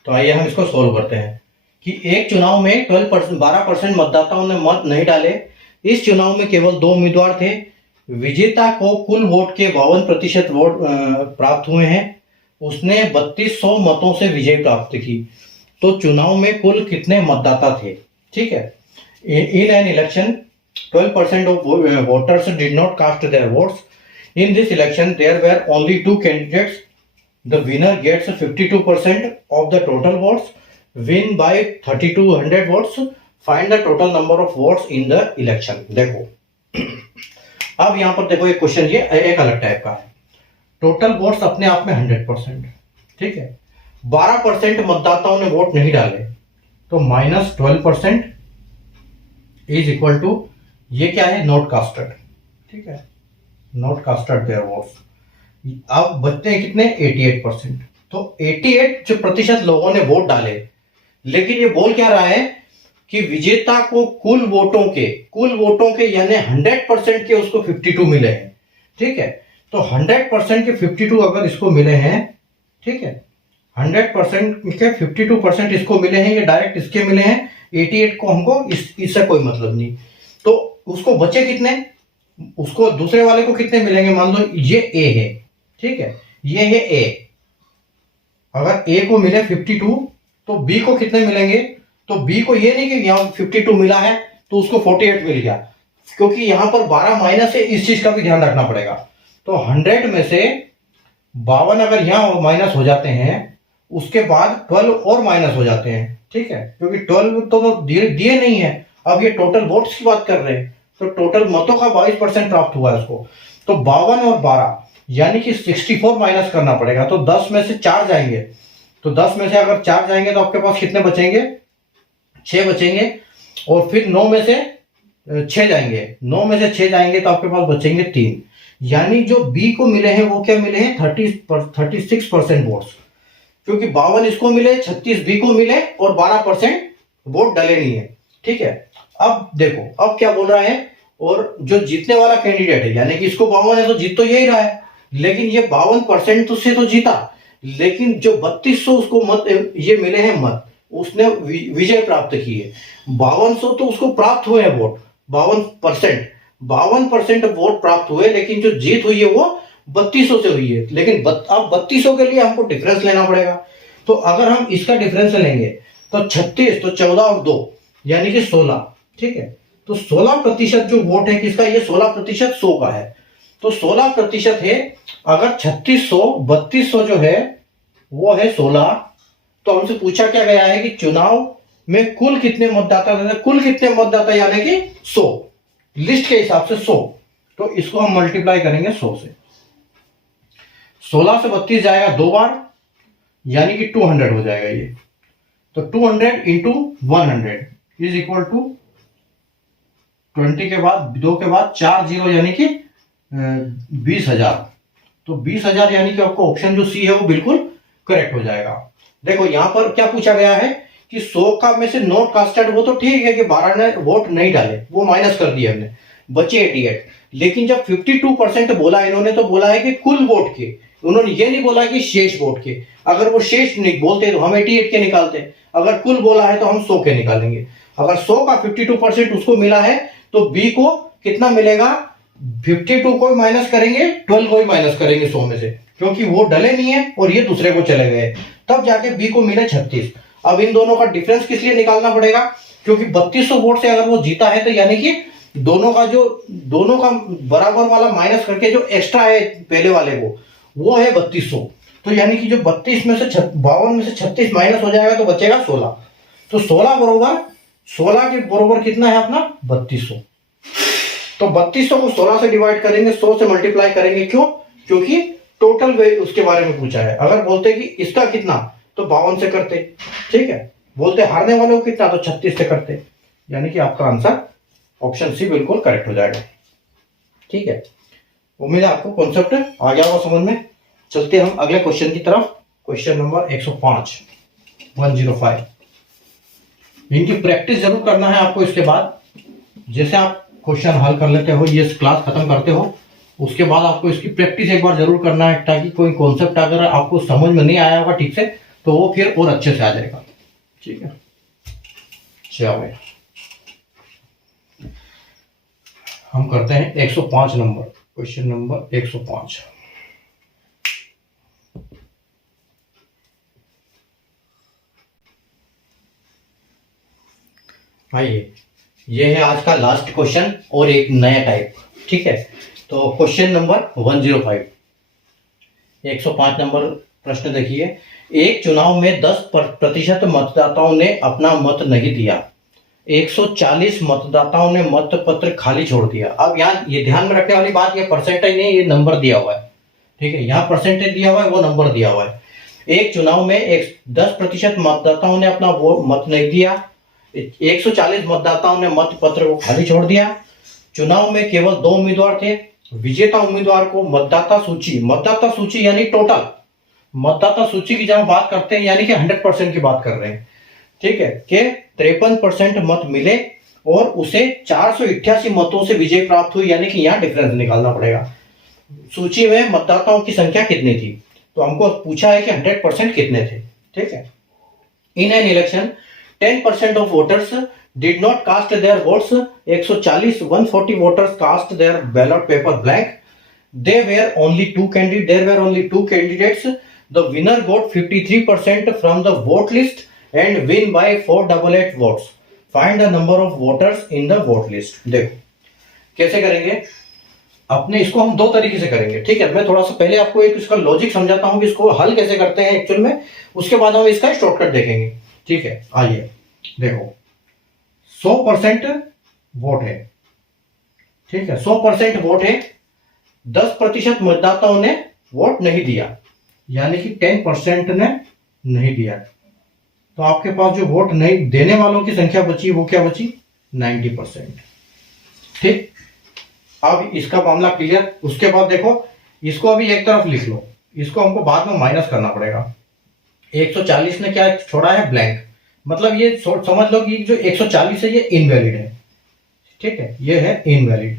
तो आइए हम इसको सोल्व करते हैं कि एक चुनाव में 12% मतदाताओं ने मत नहीं डाले। इस चुनाव में केवल 2 उम्मीदवार थे। विजेता को कुल वोट के 52% वोट प्राप्त हुए हैं। उसने 3200 मतों से विजय प्राप्त की। तो चुनाव में कुल कितने मतदाता थे। ठीक है, in an election 12% of voters did not cast their votes. In this election, there were only 2 candidates. The winner gets 52% of the total votes. Win by 3200 votes. Find the total number of votes in the election. देखो, अब यहाँ पर देखो एक question ये एक अलग type का है। टोटल वोट्स अपने आप में 100%। ठीक है, 12% मतदाताओं ने वोट नहीं डाले, तो -12% इज इक्वल टू, ये क्या है, नॉट कास्टेड। ठीक है, नॉट कास्टेड देयर वोट्स। अब बचते हैं कितने, 88%। तो 88% लोगों ने वोट डाले, लेकिन ये बोल क्या रहा है कि विजेता को कुल वोटों के यानी 100% के उसको 52 मिले हैं। ठीक है, तो 100% के 52 अगर इसको मिले हैं, ठीक है, 100% के 52% इसको मिले हैं, ये डायरेक्ट इसके मिले हैं, 88 को हमको इससे कोई मतलब नहीं। तो उसको बचे कितने, उसको दूसरे वाले को कितने मिलेंगे, मान लो ये ए है। ठीक है, ये है ए। अगर ए को मिले 52, तो बी को कितने मिलेंगे, तो बी को ये नहीं कि यहां 52 मिला है तो उसको 48 मिल गया, क्योंकि यहां पर 12 माइनस है, इस चीज का भी ध्यान रखना पड़ेगा। तो 100 में से 52 अगर यहां माइनस हो जाते हैं, उसके बाद 12 और माइनस हो जाते हैं। ठीक है, क्योंकि 12 तो दिए नहीं है। अब ये टोटल वोट्स की बात कर रहे हैं, तो टोटल मतों का 22% प्राप्त हुआ है उसको। तो 52 और 12 यानी कि 64 माइनस करना पड़ेगा। तो 10 में से 4 जाएंगे, तो 10 में से अगर 4 जाएंगे तो आपके पास कितने बचेंगे, 6 बचेंगे। और फिर 9 में से 6 जाएंगे, 9 में से 6 जाएंगे तो आपके पास बचेंगे 3। यानी जो बी को मिले हैं वो क्या मिले हैं, 36% वोट्स, क्योंकि 52 इसको मिले, 36 बी को मिले और 12% वोट डले नहीं है। ठीक है, अब देखो अब क्या बोल रहा है, और जो जीतने वाला कैंडिडेट है यानी कि इसको 52 है तो जीत तो यही रहा है, लेकिन ये 52% से तो जीता, लेकिन जो 3200 उसको मत ये मिले हैं मत, उसने विजय प्राप्त की है। 5200 तो उसको प्राप्त हुए हैं वोट, 52% वोट प्राप्त हुए, लेकिन जो जीत हुई है वो 3200 से हुई है। लेकिन अब 3200 के लिए हमको डिफरेंस लेना पड़ेगा। तो अगर हम इसका डिफरेंस लेंगे तो 36, तो 14 और 2 यानी कि 16। ठीक है, तो 16% जो वोट है किसका, ये 16% 100 का है, तो 16% है। अगर 3600 3200 जो है वो है 16, तो हमसे पूछा क्या गया है कि चुनाव में कुल कितने मतदाता थे, कुल कितने मतदाता यानी कि 100, लिस्ट के हिसाब से 100। तो इसको हम मल्टीप्लाई करेंगे 100 से। 16 से 32 जाएगा 2 बार, यानी कि 200 हो जाएगा ये। तो 200 इंटू 100 इज इक्वल टू 20 के बाद 2 के बाद 4 जीरो यानी कि 20,000। तो 20,000 यानी कि आपका ऑप्शन जो सी है वो बिल्कुल करेक्ट हो जाएगा। देखो यहां पर क्या पूछा गया है कि 100 का में से नॉट कास्टेड, वो तो ठीक है कि 12 ने वोट नहीं डाले, वो माइनस कर दिए हमने, बचे 88। लेकिन जब 52% बोला इन्होंने, तो बोला है कि कुल वोट के, उन्होंने ये नहीं बोला कि शेष वोट के। अगर वो शेष नहीं बोलते तो हम 88 के निकालते, अगर कुल बोला है तो हम 100 के निकालेंगे। अगर 100 का 52% उसको मिला है तो बी को कितना मिलेगा, 52 को माइनस करेंगे, 12 को ही माइनस करेंगे 100 में से, क्योंकि वो डले नहीं है और ये दूसरे को चले गए, तब जाके बी को मिले 36। अब इन दोनों का डिफरेंस किस लिए निकालना पड़ेगा, क्योंकि 3200 वोट से अगर वो जीता है तो यानी कि दोनों का बराबर वाला माइनस करके जो एक्स्ट्रा है पहले वाले को, वो है 3200। तो यानी कि जो 52 में से 36 माइनस हो जाएगा तो बचेगा 16। तो 16 के बरोबर कितना है अपना 3200। तो 3200 को 16 से डिवाइड करेंगे, 100 से मल्टीप्लाई करेंगे, क्यों, क्योंकि टोटल उसके बारे में पूछा है। अगर बोलते कि इसका कितना तो 52 से करते, ठीक है, बोलते हारने वाले को कितना तो 36 से करते, यानी कि आपका आंसर ऑप्शन सी बिल्कुल करेक्ट हो जाएगा। ठीक है, उम्मीद है आपको कॉन्सेप्ट आ गया होगा समझ में। चलते हम अगले क्वेश्चन की तरफ। Question number 105। इनकी प्रैक्टिस जरूर करना है आपको। इसके बाद जैसे आप क्वेश्चन हल कर लेते हो, ये क्लास खत्म करते हो, उसके बाद आपको इसकी प्रैक्टिस एक बार जरूर करना है, ताकि कोई कॉन्सेप्ट अगर आपको समझ में नहीं आया होगा ठीक से तो वो फिर और अच्छे से आ जाएगा। ठीक है, चलो हम करते हैं 105 नंबर, क्वेश्चन नंबर 105। आइए, ये है आज का लास्ट क्वेश्चन और एक नया टाइप। ठीक है, तो क्वेश्चन नंबर 105 नंबर प्रश्न देखिए। एक चुनाव में 10% मतदाताओं ने अपना मत नहीं दिया, 140 मतदाताओं ने मत पत्र खाली छोड़ दिया। अब यहाँ ये ध्यान में रखने वाली बात, ये परसेंटेज नहीं, ये नंबर दिया हुआ है। ठीक है, यहाँ परसेंटेज दिया हुआ है, वो नंबर दिया हुआ है। एक चुनाव में 10% मतदाताओं ने अपना वो मत नहीं दिया, 140 मतदाताओं ने मत पत्र को खाली छोड़ दिया। चुनाव में केवल 2 उम्मीदवार थे। विजेता उम्मीदवार को मतदाता सूची यानी टोटल मतदाता सूची की जब बात करते हैं यानी कि 100% की बात कर रहे हैं। ठीक है, के 53% मत मिले और उसे 488 मतों से विजय प्राप्त हुई, यानी कि यहाँ डिफरेंस निकालना पड़ेगा। सूची में मतदाताओं की संख्या कितनी थी, तो हमको पूछा है कि 100% कितने थे। ठीक है, in an election 10% of voters did not cast their votes. 140 voters cast their ballot paper blank. There were only two candidates. The winner got 53% from the vote list and win by 488 votes. Find the number of voters in the vote list. देखो कैसे करेंगे, अपने इसको हम दो तरीके से करेंगे। ठीक है, मैं थोड़ा सा पहले आपको एक इसका लॉजिक समझाता हूं कि इसको हल कैसे करते हैं एक्चुअल में, उसके बाद हम इसका शॉर्टकट देखेंगे। ठीक है, आइए देखो, 100% वोट है, ठीक है, 100% वोट है, 10% मतदाताओं ने वोट नहीं दिया, यानी कि 10% ने नहीं दिया। तो आपके पास जो वोट नहीं देने वालों की संख्या बची वो क्या बची? 90%। ठीक, अब इसका मामला क्लियर। उसके बाद देखो, इसको अभी एक तरफ लिख लो, इसको हमको बाद में माइनस करना पड़ेगा। 140 ने क्या छोड़ा है? ब्लैंक। मतलब ये समझ लो कि जो 140 है ये इनवैलिड है। ठीक है, ये है इनवैलिड।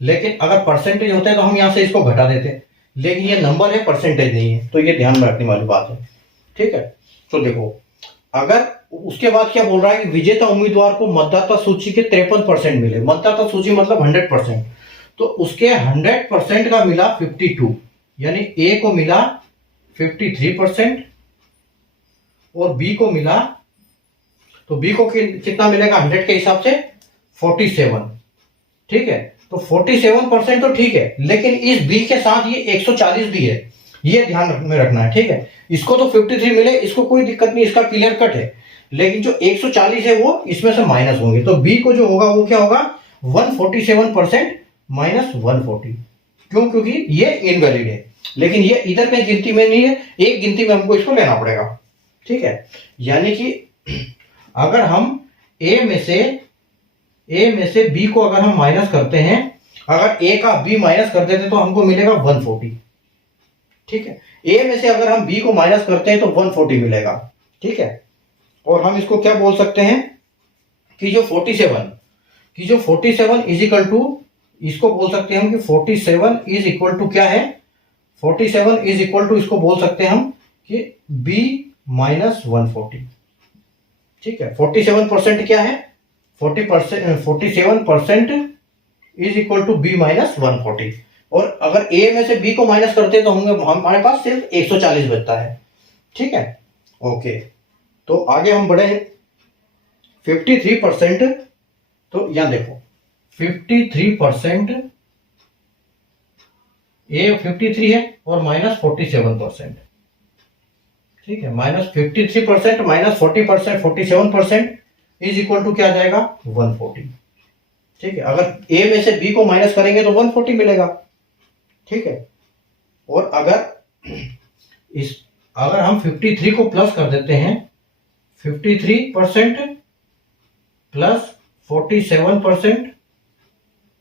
लेकिन अगर परसेंटेज होता है तो हम यहां से इसको घटा देते, लेकिन ये नंबर है, परसेंटेज नहीं है, तो ये ध्यान में रखने वाली बात है। ठीक है, तो देखो, अगर उसके बाद क्या बोल रहा है कि विजेता उम्मीदवार को मतदाता सूची के 53% मिले। मतदाता सूची मतलब 100%। तो उसके 100% का मिला 52, यानी ए को मिला 53% और बी को मिला, तो बी को कितना मिलेगा 100 के हिसाब से? 47। ठीक है, तो 47% तो ठीक है, लेकिन इस बी के साथ ये 140 भी है, ये ध्यान में रखना है। ठीक है, इसको तो 53 मिले, इसको कोई दिक्कत नहीं, इसका क्लियर कट है, लेकिन जो 140 है वो इसमें से माइनस होंगे। तो बी को जो होगा वो क्या होगा? 147% माइनस 140। क्यों? क्योंकि ये इनवैलिड है, लेकिन ये इधर में गिनती में नहीं है, एक गिनती में हमको इसको लेना पड़ेगा। ठीक है, यानी कि अगर हम ए में से बी को अगर हम माइनस करते हैं, अगर ए का बी माइनस कर देते तो हमको मिलेगा 140। ठीक है, ए में से अगर हम बी को माइनस करते हैं तो 140 मिलेगा। ठीक है, और हम इसको क्या बोल सकते हैं कि जो 47 इज इक्वल टू, इसको बोल सकते हैं हम कि 47 इज इक्वल टू क्या है? 47 इज इक्वल टू इसको बोल सकते हैं हम कि बी माइनस 140। ठीक है, 47% क्या है? 47% is equal to B minus 140। और अगर ए में से बी को माइनस करते हैं तो हमारे पास सिर्फ 140 बचता है। ठीक है, ओके, तो आगे हम बढ़े 53%। तो यहां देखो 53%, ए 53 है और माइनस 47%। ठीक है, minus 53% minus 40% 47% is equal to क्या आ जाएगा? 140। ठीक है, अगर ए में से बी को माइनस करेंगे तो 140 मिलेगा। ठीक है, और अगर हम 53 को प्लस कर देते हैं, 53% प्लस 47%,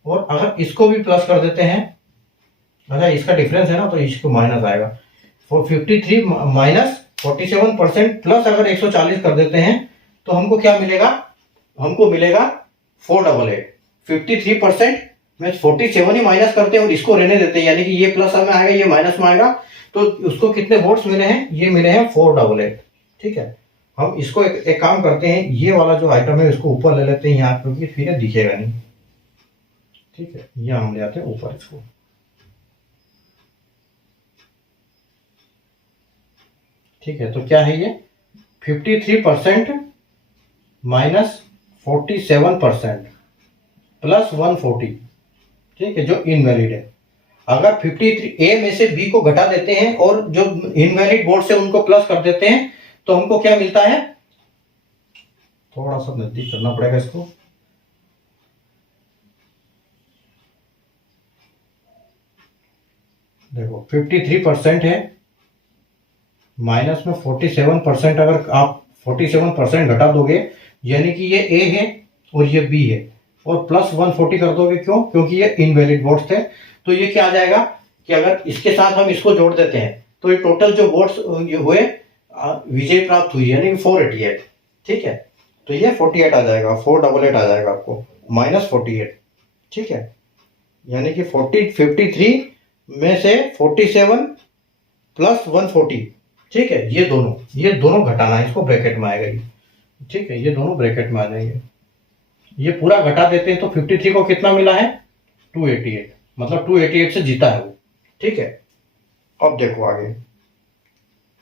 और अगर इसको भी प्लस कर देते हैं, अच्छा इसका डिफरेंस है ना, तो इसको माइनस आएगा। 53 माइनस 47% प्लस अगर 140 कर देते हैं तो हमको क्या मिलेगा? हमको मिलेगा 488। 53% में 47 ही माइनस करते हैं और इसको रहने देते हैं, यानी कि ये प्लस में आएगा, ये माइनस में आएगा, तो उसको कितने वोट्स मिले हैं? ये मिले हैं 488। ठीक है, हम इसको एक काम करते हैं, ये वाला जो आइटम है इसको ऊपर ले लेते हैं यहाँ, क्योंकि फिर दिखेगा नहीं। ठीक है, यहाँ हम ले आते हैं ऊपर इसको। ठीक है, तो क्या है ये? 53% माइनस 47% प्लस 140। ठीक है, जो इनवैलिड है। अगर 53 ए में से बी को घटा देते हैं और जो इनवैलिड वोट से उनको प्लस कर देते हैं तो हमको क्या मिलता है? थोड़ा सा नजदीक करना पड़ेगा इसको। देखो 53% है, माइनस में 47%, अगर आप 47% घटा दोगे, यानी कि ये ए है और ये बी है, और प्लस 140 कर दोगे। क्यों? क्योंकि ये इनवैलिड वोट्स थे। तो ये क्या आ जाएगा कि अगर इसके साथ हम इसको जोड़ देते हैं तो ये टोटल जो वोट्स हुए, विजय प्राप्त हुई, यानी 488। ठीक है, तो ये 48 आ जाएगा, 488 आ जाएगा आपको, माइनस 48। ठीक है, यानी कि 53 में से 47 प्लस 140। ठीक है, ये दोनों घटाना है, इसको ब्रैकेट में आएगा ये। ठीक है, ये दोनों ब्रैकेट में आ जाएंगे। ये पूरा घटा देते हैं तो 53 को कितना मिला है? 288, मतलब 288 से जीता है वो। ठीक है, अब देखो आगे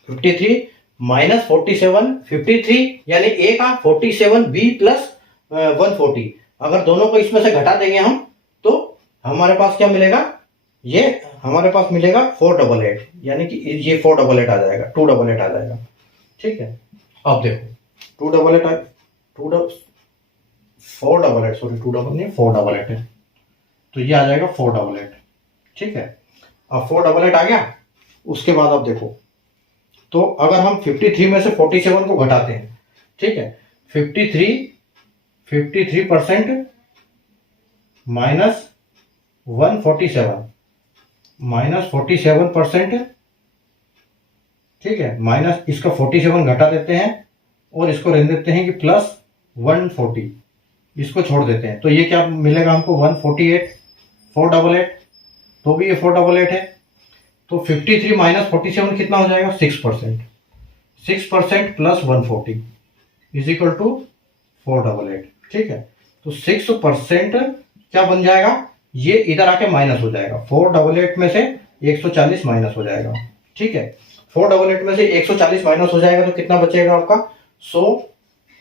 53 माइनस 47, 53 यानी ए का 47 बी प्लस 140, अगर दोनों को इसमें से घटा देंगे हम तो हमारे पास क्या मिलेगा? ये हमारे पास मिलेगा 488, यानी कि ये 488 आ जाएगा, 288 आ जाएगा। ठीक है, अब देखो 288 488 है, तो ये आ जाएगा 488। ठीक है, अब 488 आ गया। उसके बाद आप देखो, तो अगर हम 53 में से 47 को घटाते हैं, ठीक है, 53% माइनस 147 माइनस 47%, ठीक है, माइनस इसका 47 घटा देते हैं और इसको रहने देते हैं कि प्लस 140, इसको छोड़ देते हैं। तो ये क्या मिलेगा हमको 148, 488, तो भी ये 488 है। तो 53 माइनस 47 कितना हो जाएगा 6%, 6% प्लस 140 इज इक्वल टू 488। ठीक है, तो 6% क्या बन जाएगा, ये इधर आके माइनस हो जाएगा, 488 में से 140 माइनस हो जाएगा। ठीक है, 488 में से 140 माइनस हो जाएगा तो कितना बचेगा आपका 100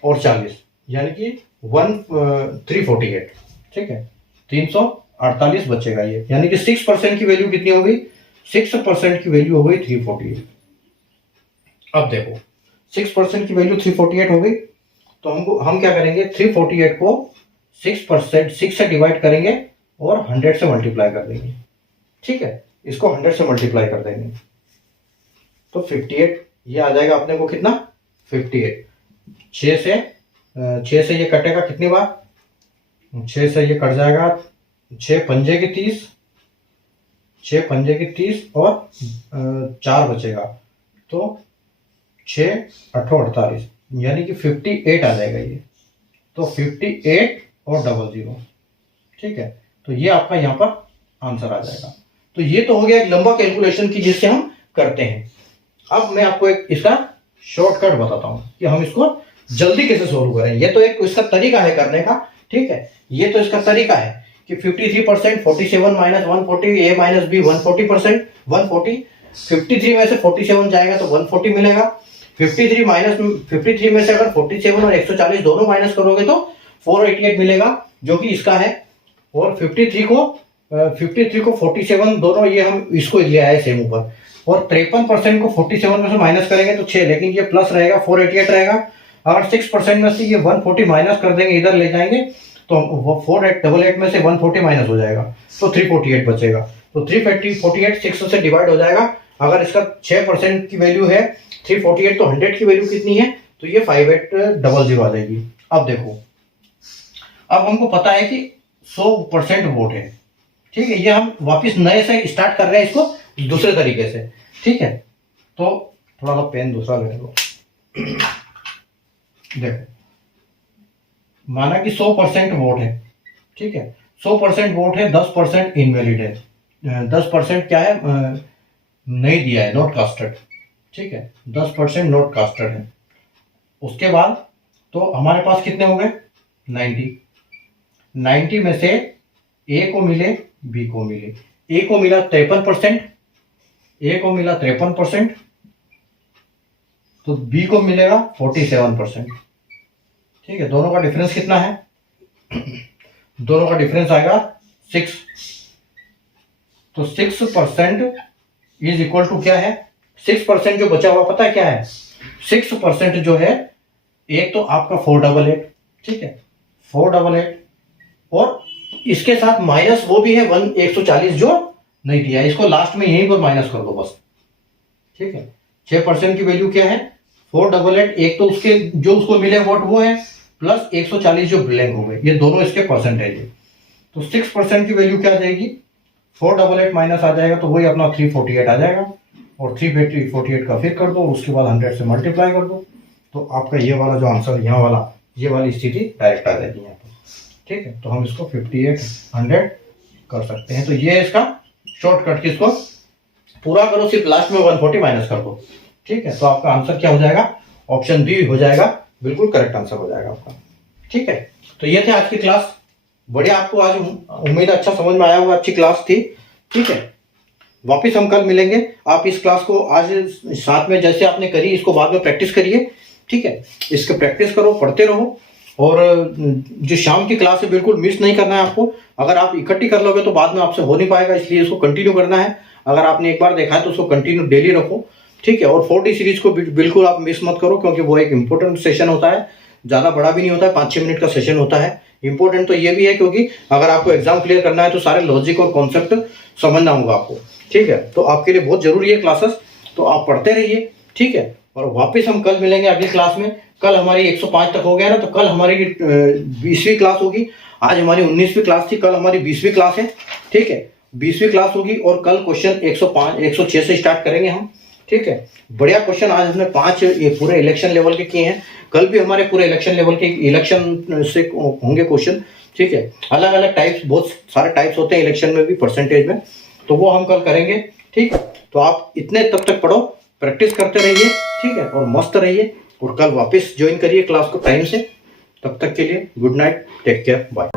और 40, यानी कि 348। ठीक है, 348 बचेगा ये, यानी कि 6% की वैल्यू कितनी हो गई, 6% की वैल्यू हो गई 348। अब देखो 6% की वैल्यू 348 हो गई, तो हम क्या करेंगे, 348 को 6% से डिवाइड करेंगे और 100 से मल्टीप्लाई कर देंगे। ठीक है, इसको 100 से मल्टीप्लाई कर देंगे तो 58, ये आ जाएगा अपने को कितना 58। 6 से ये कटेगा कितनी बार, 6 से ये कट जाएगा, 6 पंजे की 30, 6 पंजे की 30 और 4 बचेगा, तो 6 8 48, यानी कि 58 आ जाएगा ये, तो 58 और 00। ठीक है, तो ये आपका यहाँ पर आंसर आ जाएगा। तो ये तो हो गया एक लंबा कैलकुलेशन की जिससे हम करते हैं। अब मैं आपको एक इसका शॉर्टकट बताता हूँ कि हम इसको जल्दी कैसे सोल्व करें। ये तो एक इसका तरीका है करने का। ठीक है, ये तो इसका तरीका है कि 53%, 47 माइनस 140, ए माइनस बी 140%, 140, 53 में से 47 जाएगा तो 140 मिलेगा। 53 में से अगर 47 और 140 दोनों माइनस करोगे तो 488 मिलेगा, जो कि इसका है। और 53 को 47 दोनों ये हम इसको ले आए सेम ऊपर, और 53% को 47 में से माइनस करेंगे तो 6, लेकिन ये प्लस रहेगा 488 रहेगा। अगर 6% में से ये 140 माइनस कर देंगे, इधर ले जाएंगे तो 488 में से 140 माइनस हो जाएगा तो 348 बचेगा। तो 348 6 से डिवाइड हो जाएगा। अगर इसका 6% की वैल्यू है 348, तो 100 की वैल्यू कितनी है, तो ये 5800 आ जाएगी। अब देखो, अब हमको पता है कि 100% वोट है। ठीक है, ये हम वापस नए से स्टार्ट कर रहे हैं इसको दूसरे तरीके से। ठीक है, तो थोड़ा सा पेन दूसरा ले लो। देखो, माना कि 100% वोट है। ठीक है, 100% वोट है, 10% इनवैलिड है, 10% क्या है, नहीं दिया है, नॉट कास्टेड। ठीक है, 10% नॉट कास्टेड है। उसके बाद तो हमारे पास कितने हो गए 90 में से ए को मिले, बी को मिले। ए को मिला 53%, ए को मिला 53%, तो बी को मिलेगा 47%। ठीक है, दोनों का डिफरेंस कितना है, दोनों का डिफरेंस आएगा 6। तो 6% इज इक्वल टू क्या है, 6% जो बचा हुआ पता है क्या है, 6% जो है, एक तो आपका 488। ठीक है, 488 और इसके साथ माइनस वो भी है 140 जो नहीं दिया है, इसको लास्ट में यहीं पर माइनस कर दो बस। ठीक है, 6% की वैल्यू क्या है 488, एक तो उसके जो उसको मिले वोट वो है, प्लस 140 जो ब्लैंक हो गए, ये दोनों इसके परसेंटेज है। तो 6% की वैल्यू क्या आ जाएगी, 488 माइनस आ जाएगा, तो वही अपना 348 आ जाएगा, और 348 का फिर कर दो, उसके बाद 100 से मल्टीप्लाई कर दो, तो आपका ये वाला जो आंसर यहाँ वाला, ये वाली स्थिति डायरेक्ट आ जाएगी यहाँ पर। ठीक है, तो हम इसको 5800 कर सकते हैं। तो ये इसका शॉर्टकट, किसको पूरा करो, सिर्फ लास्ट में 140 माइनस कर दो। ठीक है, तो आपका आंसर क्या हो जाएगा, ऑप्शन बी हो जाएगा, बिल्कुल करेक्ट आंसर हो जाएगा आपका। ठीक है, तो ये थे आज की क्लास। बढ़िया, आपको आज उम्मीद अच्छा समझ में आया होगा, अच्छी क्लास थी। ठीक है, वापिस हम कल मिलेंगे। आप इस क्लास को आज साथ में जैसे आपने करी, इसको बाद में प्रैक्टिस करिए। ठीक है, इसको प्रैक्टिस करो, पढ़ते रहो, और जो शाम की क्लास है बिल्कुल मिस नहीं करना है आपको। अगर आप इकट्ठी कर लोगे तो बाद में आपसे हो नहीं पाएगा, इसलिए इसको कंटिन्यू करना है। अगर आपने एक बार देखा है तो उसको कंटिन्यू डेली रखो। ठीक है, और 4D सीरीज को बिल्कुल आप मिस मत करो, क्योंकि वो एक इंपॉर्टेंट सेशन होता है, ज़्यादा बड़ा भी नहीं होता है, 5-6 मिनट का सेशन होता है। इंपॉर्टेंट तो ये भी है क्योंकि अगर आपको एग्जाम क्लियर करना है तो सारे लॉजिक और कॉन्सेप्ट समझना होगा आपको, ठीक है। तो आपके लिए बहुत जरूरी है क्लासेस, तो आप पढ़ते रहिए, ठीक है। और वापस हम कल मिलेंगे अगली क्लास में। कल हमारी 105 तक हो गया ना, तो कल हमारी 20वीं क्लास होगी। आज हमारी 19वीं क्लास थी, कल हमारी 20वीं क्लास है, ठीक है। 20वीं क्लास होगी और कल क्वेश्चन 106 से स्टार्ट करेंगे हम, ठीक है। बढ़िया क्वेश्चन आज हमने 5 ये पूरे इलेक्शन लेवल के किए हैं। कल भी हमारे पूरे इलेक्शन लेवल के इलेक्शन से होंगे क्वेश्चन, ठीक है। अलग अलग टाइप्स, बहुत सारे टाइप्स होते हैं इलेक्शन में भी, परसेंटेज में, तो वो हम कल करेंगे, ठीक है। तो आप इतने तब तक पढ़ो, प्रैक्टिस करते रहिए, ठीक है, और मस्त रहिए। और कल वापस ज्वाइन करिए क्लास को टाइम से। तब तक के लिए good night, take care, bye.